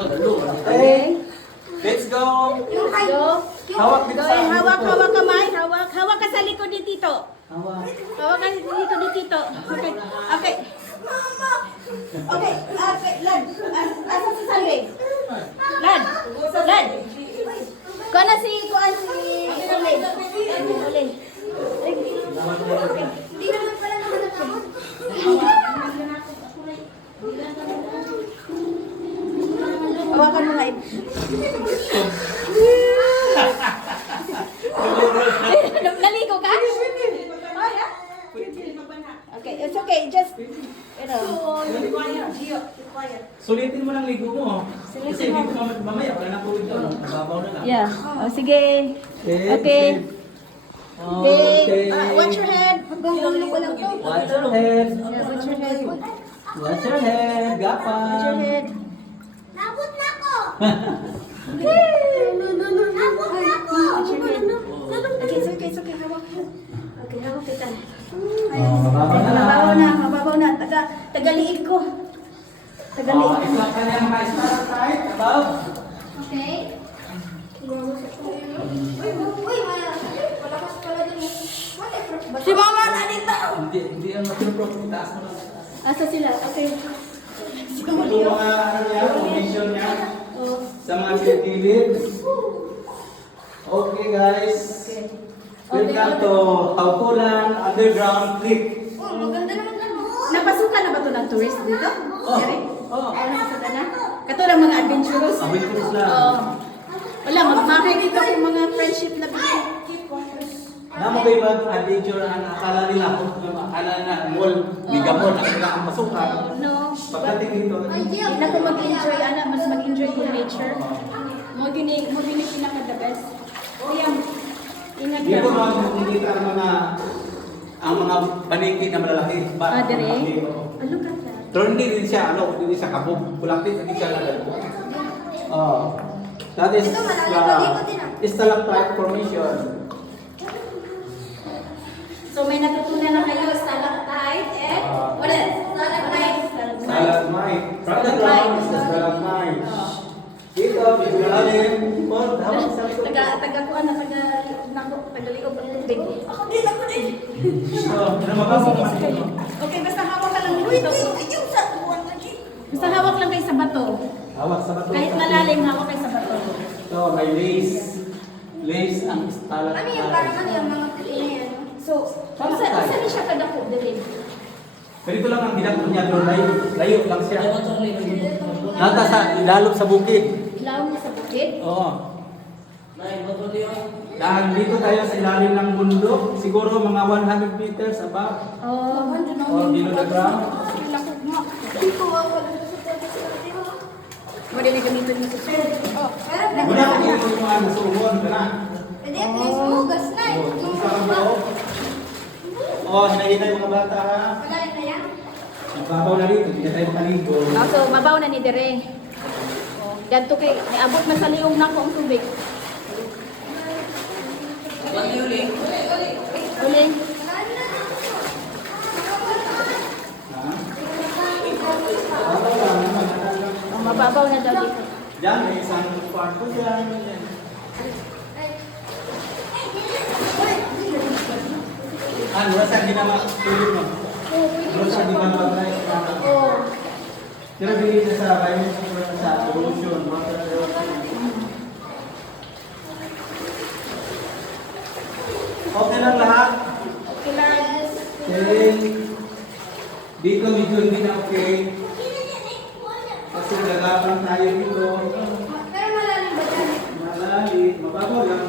Okay. Let's go. Let's go. Hawak dito sa Hawak kamay. Hawak ka sa likod ni Tito. Hawak. Hawak ka sa likod ni Tito. Okay. Okay. Okay. Lad. Asa si Salve? Lad. Kana si Kuan si Ole. Ole. Hindi naman pala naman ako. Hawakan mo nga. Naligo ka? Oh, yeah? Okay, it's okay. Just, you know. Sulitin mo lang ligo mo. Kasi dito mamaya wala na tubig doon. Nababaw na lang. Yeah. Oh, sige. Okay. Okay. Watch your head. Hanggang ko lang to. Watch your head. Yeah, watch your head. Watch your head. Watch your Gapang. head. Nabot na ko! Nabot na ko! Watch your head. Okay, it's okay. Hawak mo. Okay, hawak kita. Mababaw na. Tagaliig ko. Tagaliig ko. Isa ka niya mga start side. Above. Okay? Uy, malakas pala din eh. Si Mama na dito! Hindi ang matulog. Taas mo lang. Asa sila? Okay. Ito mga ano niya, condition niya. Sa mga gilid. Okay guys. Welcome to Taupulan Underground Creek. Oh, maganda naman lang. Napasukan na ba ito ng tourist dito? Oh. Jerry? Oh. Napasukan na? Katulad mga adventurous? Adventurous lang. Wala, magmakay dito yung mga friendship na bigay. Namo kay mag-adventure ang akala nila mall, bigamon ang kailangan masukan. No. Pagdating dito, Hindi na ko mag-enjoy, mas mag-enjoy yung nature. Mo gini pinaka the best. Kaya, ingat dito ka. makikita ang mga paniki na malalaki. Dire? Oo. Look at that. Pero hindi din siya, hindi siya kabog. Kulakit, hindi siya nagalbo. That is Ito, malalim din stalactite formation. So may natutunan na kayo, stalactite and what else? Stalagmite. Stalagmite. From the ground is the stalagmite. Dito, biglalim. Hawak sa likod. Taga-kuan na taga-liog ang tubig. Ako din, ako din. Okay, basta hawak ka lang dito. Basta hawak lang kayo sa bato. Hawak sa bato. Kahit malalim, hawak kayo sa bato. So, may lace. Lace ang stalactite. Ano yung parang ano yung mga pili na yan? So, saan siya kadako din? Pero ito lang ang dinakot niya doon. Layo lang siya. Nata sa ilalog sa bukid. Ilaw niya sa bukid? Oo. Dahil dito tayo sa ilalim ng bundok, siguro mga 100 meters above or below the ground. Mo din gamitin mo sa susunod. Pero Muna ko yung mga nasumon ka na. pwede please mo, gas na eh. Hinahin yung mga bata ha. Wala rin na yan? Nagbabaw na rito, hindi na tayo makaligo. So, mabaw na ni Dire. Ganto kay, niabot man sa liong na ko ang tubig. Uling. Mababaw na daw dito. Diyan, may isang kwarto dyan. Ano sa ginawa tulog mo? Ano sa ginawa tayo? Pero dito sa bayan sa evolution, water erosion. Okay lang lahat? Okay lang. Okay. Dito medyo hindi na okay. Kasi nagagapang tayo dito. Pero malalim ba dyan? Malalim, mababaw lang.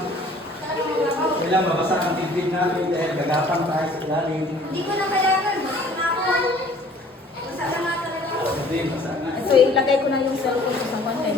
Kailangan mabasa ang dibdib natin dahil gagapang tayo sa ilalim. Hindi ko na kailangan. Basta na ako. Basta na nga talaga ako. Basa na. So, ilagay ko na yung cellphone ko sa one time.